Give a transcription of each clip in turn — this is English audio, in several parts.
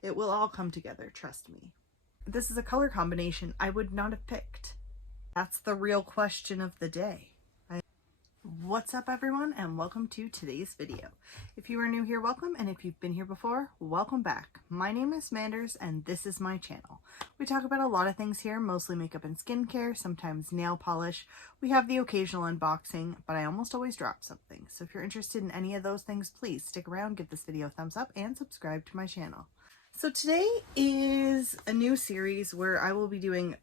It will all come together, trust me. This is a color combination I would not have picked. That's the real question of the day. What's up everyone, and welcome to today's video. If you are new here, welcome, and if you've been here before, welcome back. My name is Manders and this is my channel. We talk about a lot of things here, mostly makeup and skincare, sometimes nail polish. We have the occasional unboxing, but I almost always drop something. So if you're interested in any of those things, please stick around, give this video a thumbs up, and subscribe to my channel. So today is a new series where I will be doing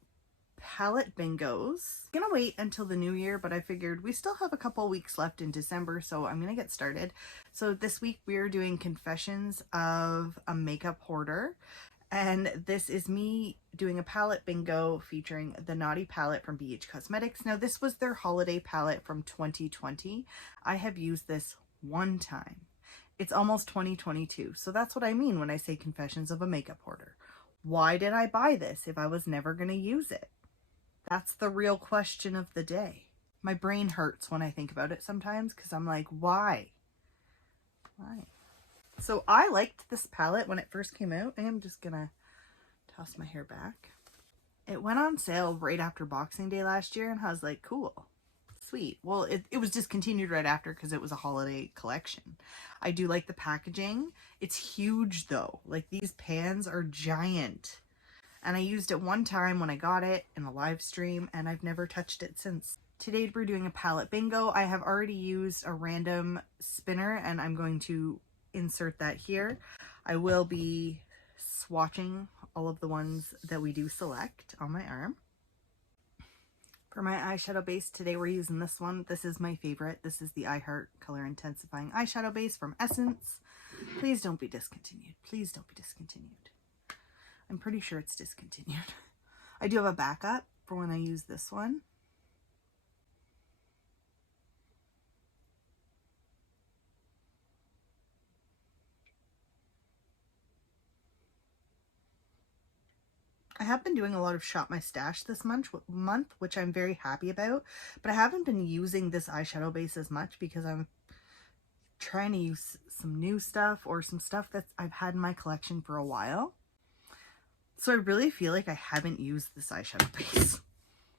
palette bingos. I'm gonna wait until the new year, but I figured we still have a couple weeks left in December, so I'm gonna get started. So this week we are doing Confessions of a Makeup Hoarder, and this is me doing a palette bingo featuring the Naughty palette from BH Cosmetics. Now this was their holiday palette from 2020. I have used this one time. It's almost 2022, so that's what I mean when I say Confessions of a Makeup Hoarder. Why did I buy this if I was never gonna use it? That's the real question of the day. My brain hurts when I think about it sometimes because I'm like, why? Why? So I liked this palette when it first came out. I am just gonna toss my hair back. It went on sale right after Boxing Day last year and I was like, cool, sweet. Well, it was discontinued right after because it was a holiday collection. I do like the packaging. It's huge though. Like these pans are giant. And I used it one time when I got it in a live stream, and I've never touched it since. Today we're doing a palette bingo. I have already used a random spinner, and I'm going to insert that here. I will be swatching all of the ones that we do select on my arm. For my eyeshadow base, today we're using this one. This is my favorite. This is the I Heart Color Intensifying Eyeshadow Base from Essence. Please don't be discontinued. Please don't be discontinued. I'm pretty sure it's discontinued. I do have a backup for when I use this one. I have been doing a lot of Shop My Stash this month, which I'm very happy about, but I haven't been using this eyeshadow base as much because I'm trying to use some new stuff or some stuff that I've had in my collection for a while. So I really feel like I haven't used this eyeshadow base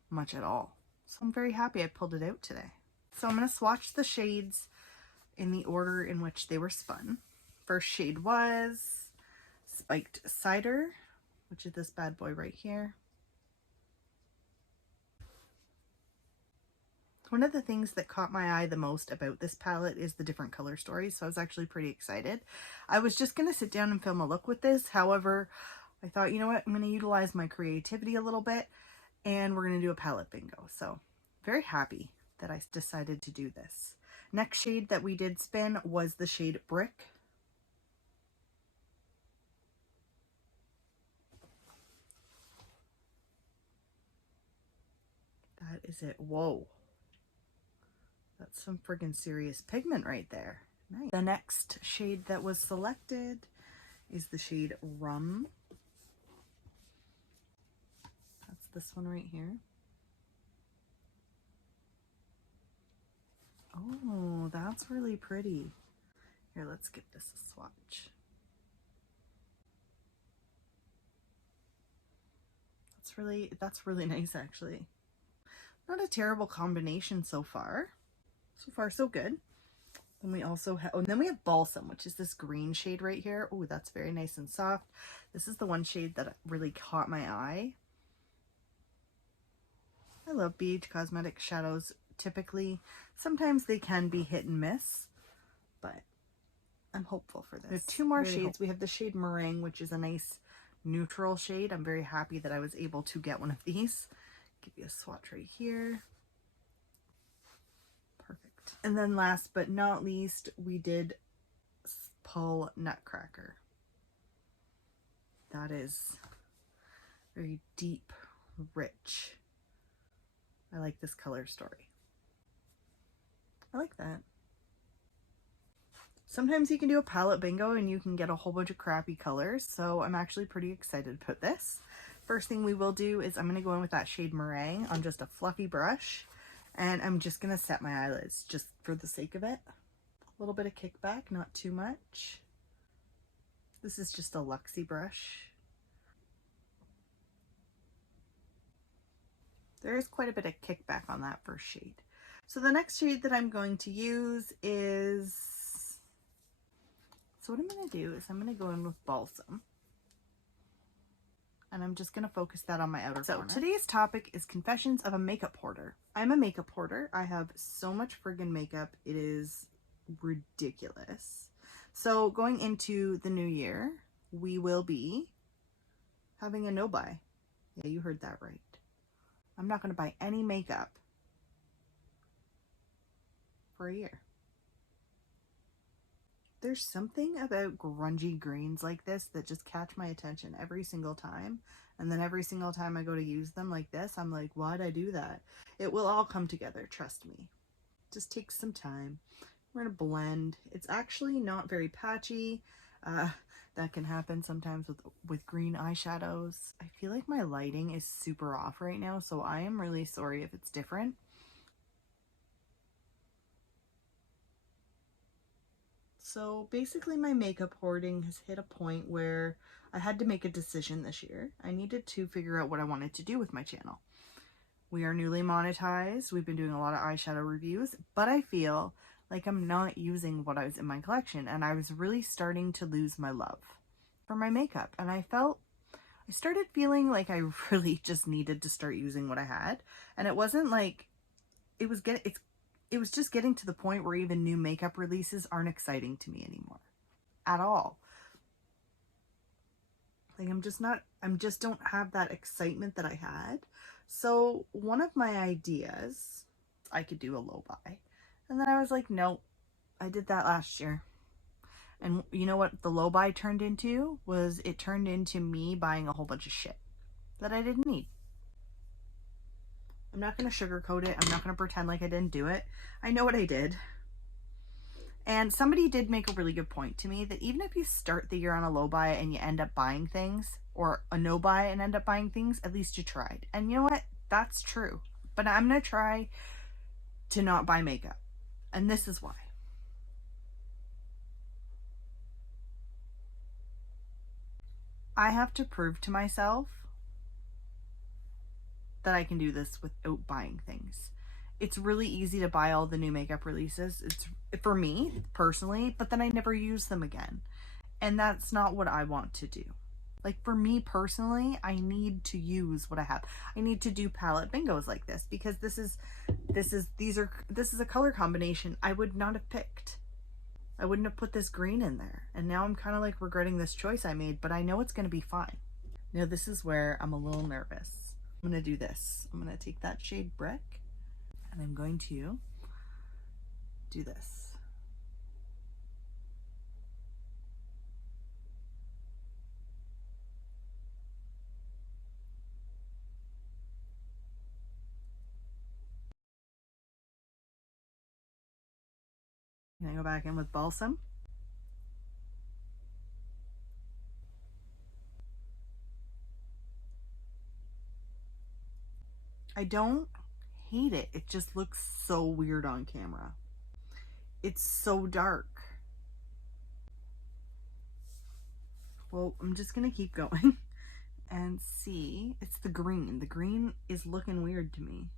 much at all. So I'm very happy I pulled it out today. So I'm going to swatch the shades in the order in which they were spun. First shade was Spiked Cider, which is this bad boy right here. One of the things that caught my eye the most about this palette is the different color stories, so I was actually pretty excited. I was just going to sit down and film a look with this, however, I thought, you know what, I'm going to utilize my creativity a little bit and we're going to do a palette bingo. So very happy that I decided to do this. Next shade that we did spin was the shade Brick. That is it. Whoa. That's some friggin' serious pigment right there. Nice. The next shade that was selected is the shade Rum. This one right here. Oh, that's really pretty. Here, let's give this a swatch. That's really nice actually. Not a terrible combination so far. So far so good. Then we also have, and then we have Balsam, which is this green shade right here. Oh, that's very nice and soft. This is the one shade that really caught my eye. I love BH Cosmetics shadows typically. Sometimes they can be hit and miss, but I'm hopeful for this. There's two more shades. We have the shade Meringue, which is a nice neutral shade. I'm very happy that I was able to get one of these. Give you a swatch right here. Perfect. And then last but not least, we did pull Nutcracker. That is very deep, rich. I like this color story. I like that. Sometimes you can do a palette bingo and you can get a whole bunch of crappy colors, so I'm actually pretty excited about this. First thing we will do is I'm going to go in with that shade Meringue on just a fluffy brush, and I'm just going to set my eyelids just for the sake of it. A little bit of kickback, not too much. This is just a Luxie brush. There is quite a bit of kickback on that first shade. So the next shade that I'm going to use is, so what I'm going to do is I'm going to go in with Balsam. And I'm just going to focus that on my outer corner. So today's topic is Confessions of a Makeup Hoarder. I'm a makeup hoarder. I have so much friggin' makeup. It is ridiculous. So going into the new year, we will be having a no buy. Yeah, you heard that right. I'm not going to buy any makeup for a year. There's something about grungy greens like this that just catch my attention every single time. And then every single time I go to use them like this, I'm like, why'd I do that? It will all come together, trust me. Just takes some time. We're going to blend. It's actually not very patchy. That can happen sometimes with green eyeshadows. I feel like my lighting is super off right now, so I am really sorry if it's different. So basically my makeup hoarding has hit a point where I had to make a decision this year. I needed to figure out what I wanted to do with my channel. We are newly monetized. We've been doing a lot of eyeshadow reviews, but I feel like I'm not using what was in my collection, and I was really starting to lose my love for my makeup. And I started feeling like I really just needed to start using what I had. And it wasn't like, it was just getting to the point where even new makeup releases aren't exciting to me anymore at all. Like I just don't have that excitement that I had. So one of my ideas, I could do a low buy. And then I was like, nope, I did that last year. And you know what the low buy turned into? It turned into me buying a whole bunch of shit that I didn't need. I'm not going to sugarcoat it. I'm not going to pretend like I didn't do it. I know what I did. And somebody did make a really good point to me that even if you start the year on a low buy and you end up buying things, or a no buy and end up buying things, at least you tried. And you know what? That's true. But I'm going to try to not buy makeup. And this is why. I have to prove to myself that I can do this without buying things. It's really easy to buy all the new makeup releases. It's for me personally, but then I never use them again. And that's not what I want to do. Like for me personally, I need to use what I have. I need to do palette bingos like this because this is a color combination I would not have picked. I wouldn't have put this green in there. And now I'm kind of like regretting this choice I made, but I know it's going to be fine. Now this is where I'm a little nervous. I'm going to do this. I'm going to take that shade Brick and I'm going to do this. I'm going to go back in with Balsam. I don't hate it. It just looks so weird on camera. It's so dark. Well, I'm just going to keep going and see. It's the green. The green is looking weird to me.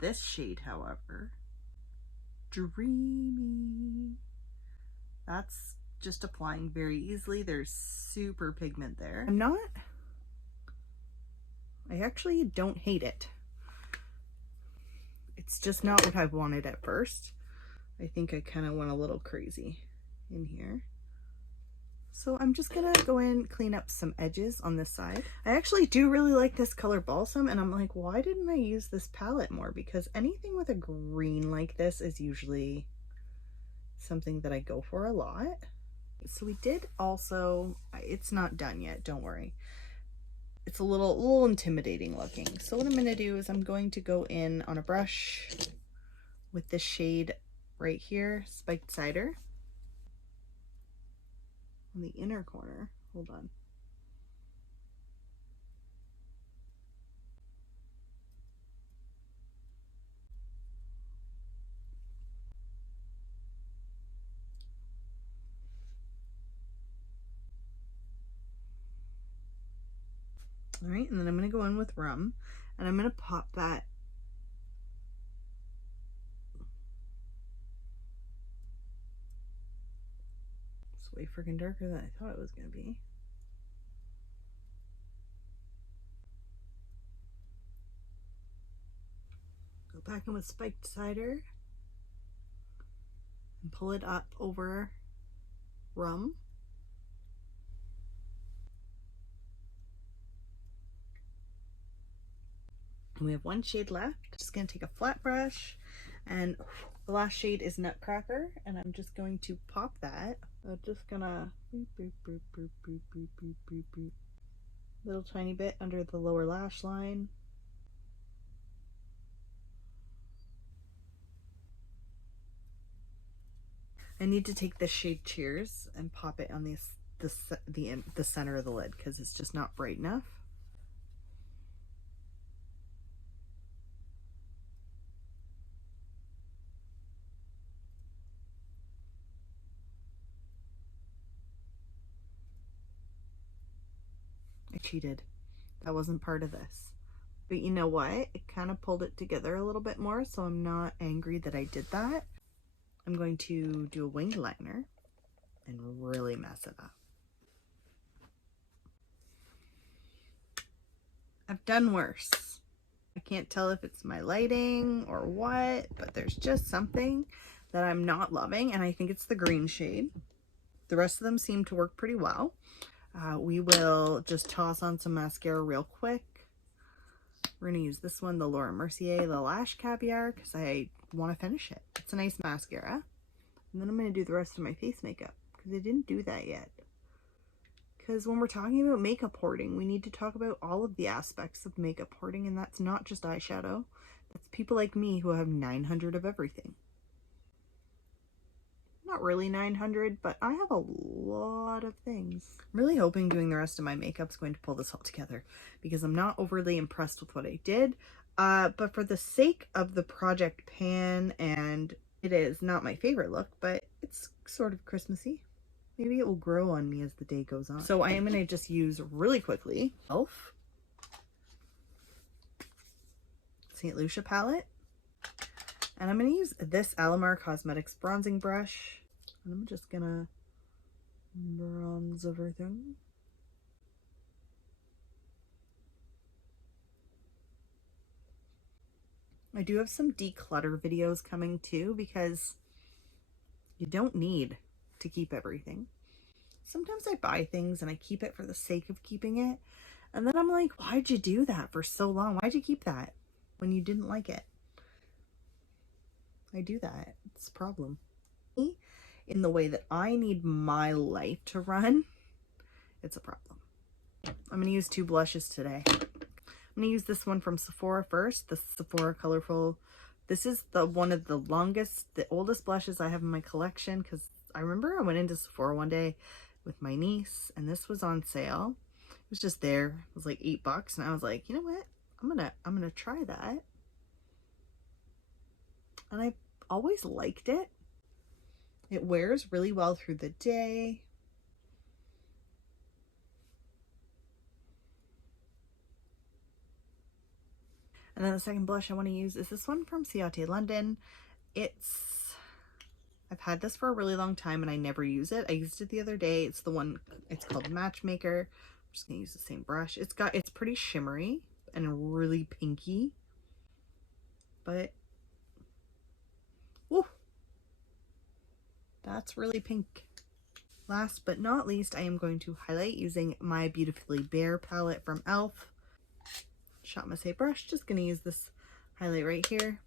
This shade, however, Dreamy. That's just applying very easily. There's super pigment there. I actually don't hate it. It's just not what I wanted at first. I think I kind of went a little crazy in here. So I'm just gonna go in, clean up some edges on this side. I actually do really like this color Balsam, and I'm like, why didn't I use this palette more? Because anything with a green like this is usually something that I go for a lot. So we did also, it's not done yet, don't worry. It's a little intimidating looking. So what I'm gonna do is I'm going to go in on a brush with this shade right here, Spiked Cider. On the inner corner, hold on. All right, and then I'm going to go in with rum, and I'm going to pop that. It's way freaking darker than I thought it was going to be. Go back in with spiked cider and pull it up over rum. And we have one shade left. Just going to take a flat brush, and the last shade is Nutcracker, and I'm just going to pop that. I'm just gonna boop, boop, boop, boop, boop, boop, boop, boop, boop. Little tiny bit under the lower lash line. I need to take this shade Cheers and pop it on the center of the lid because it's just not bright enough. I cheated. That wasn't part of this. But you know what? It kind of pulled it together a little bit more, so I'm not angry that I did that. I'm going to do a winged liner and really mess it up. I've done worse. I can't tell if it's my lighting or what, but there's just something that I'm not loving, and I think it's the green shade. The rest of them seem to work pretty well. We will just toss on some mascara real quick. We're going to use this one, the Laura Mercier the Lash Caviar, because I want to finish it. It's a nice mascara. And then I'm going to do the rest of my face makeup, because I didn't do that yet. Because when we're talking about makeup hoarding, we need to talk about all of the aspects of makeup hoarding, and that's not just eyeshadow. That's people like me who have 900 of everything. Not really 900, but I have a lot of things. I'm really hoping doing the rest of my makeup is going to pull this all together, because I'm not overly impressed with what I did. But for the sake of the project pan, and it is not my favorite look, but it's sort of Christmassy. Maybe it will grow on me as the day goes on. So I am going to just use really quickly Elf St. Lucia palette. And I'm going to use this Alamar Cosmetics bronzing brush. And I'm just going to bronze everything. I do have some declutter videos coming too, because you don't need to keep everything. Sometimes I buy things and I keep it for the sake of keeping it. And then I'm like, why'd you do that for so long? Why'd you keep that when you didn't like it? I do that. It's a problem. In the way that I need my life to run, it's a problem. I'm going to use two blushes today. I'm going to use this one from Sephora first, the Sephora Colorful. This is one of the oldest blushes I have in my collection, because I remember I went into Sephora one day with my niece and this was on sale. It was just there. It was like $8 and I was like, you know what? I'm gonna try that. And I always liked it. It wears really well through the day. And then the second blush I want to use is this one from Ciate London. I've had this for a really long time and I never use it. I used it the other day. It's called Matchmaker. I'm just gonna use the same brush. It's pretty shimmery and really pinky, but woo, that's really pink. Last but not least, I am going to highlight using my Beautifully Bare palette from e.l.f. Shot Massé brush. Just gonna use this highlight right here.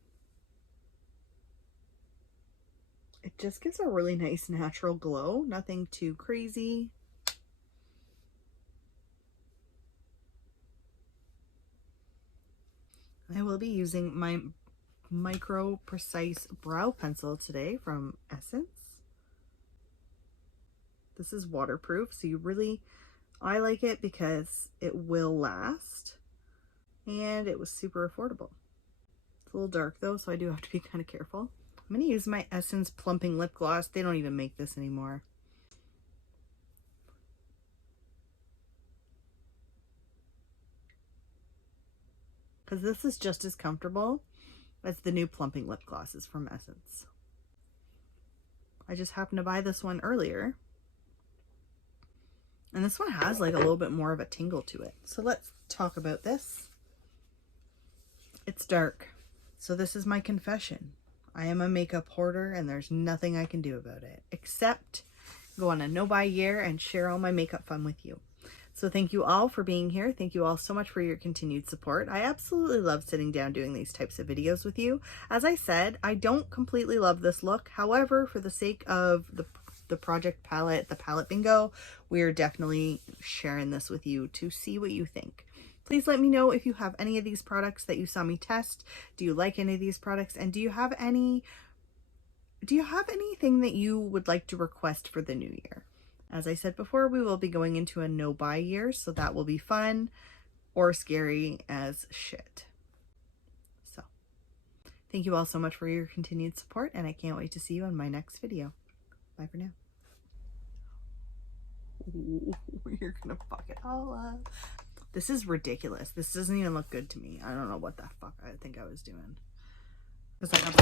It just gives a really nice natural glow, nothing too crazy. I will be using my Micro Precise brow pencil today from Essence. This is waterproof, so I like it because it will last, and it was super affordable. It's a little dark though, so I do have to be kind of careful. I'm going to use my Essence Plumping Lip Gloss. They don't even make this anymore. because this is just as comfortable as the new plumping lip glosses from Essence. I just happened to buy this one earlier, and this one has like a little bit more of a tingle to it. So let's talk about this. It's dark, so this is my confession. I am a makeup hoarder and there's nothing I can do about it except go on a no-buy year and share all my makeup fun with you. So thank you all for being here. Thank you all so much for your continued support. I absolutely love sitting down doing these types of videos with you. As I said, I don't completely love this look. However, for the sake of the project palette, the palette bingo, we're definitely sharing this with you to see what you think. Please let me know if you have any of these products that you saw me test. Do you like any of these products? And do you have anything that you would like to request for the new year? As I said before, we will be going into a no-buy year, so that will be fun or scary as shit. So, thank you all so much for your continued support, and I can't wait to see you in my next video. Bye for now. Ooh, you're gonna fuck it all up. This is ridiculous. This doesn't even look good to me. I don't know what the fuck I think I was doing. 'Cause I have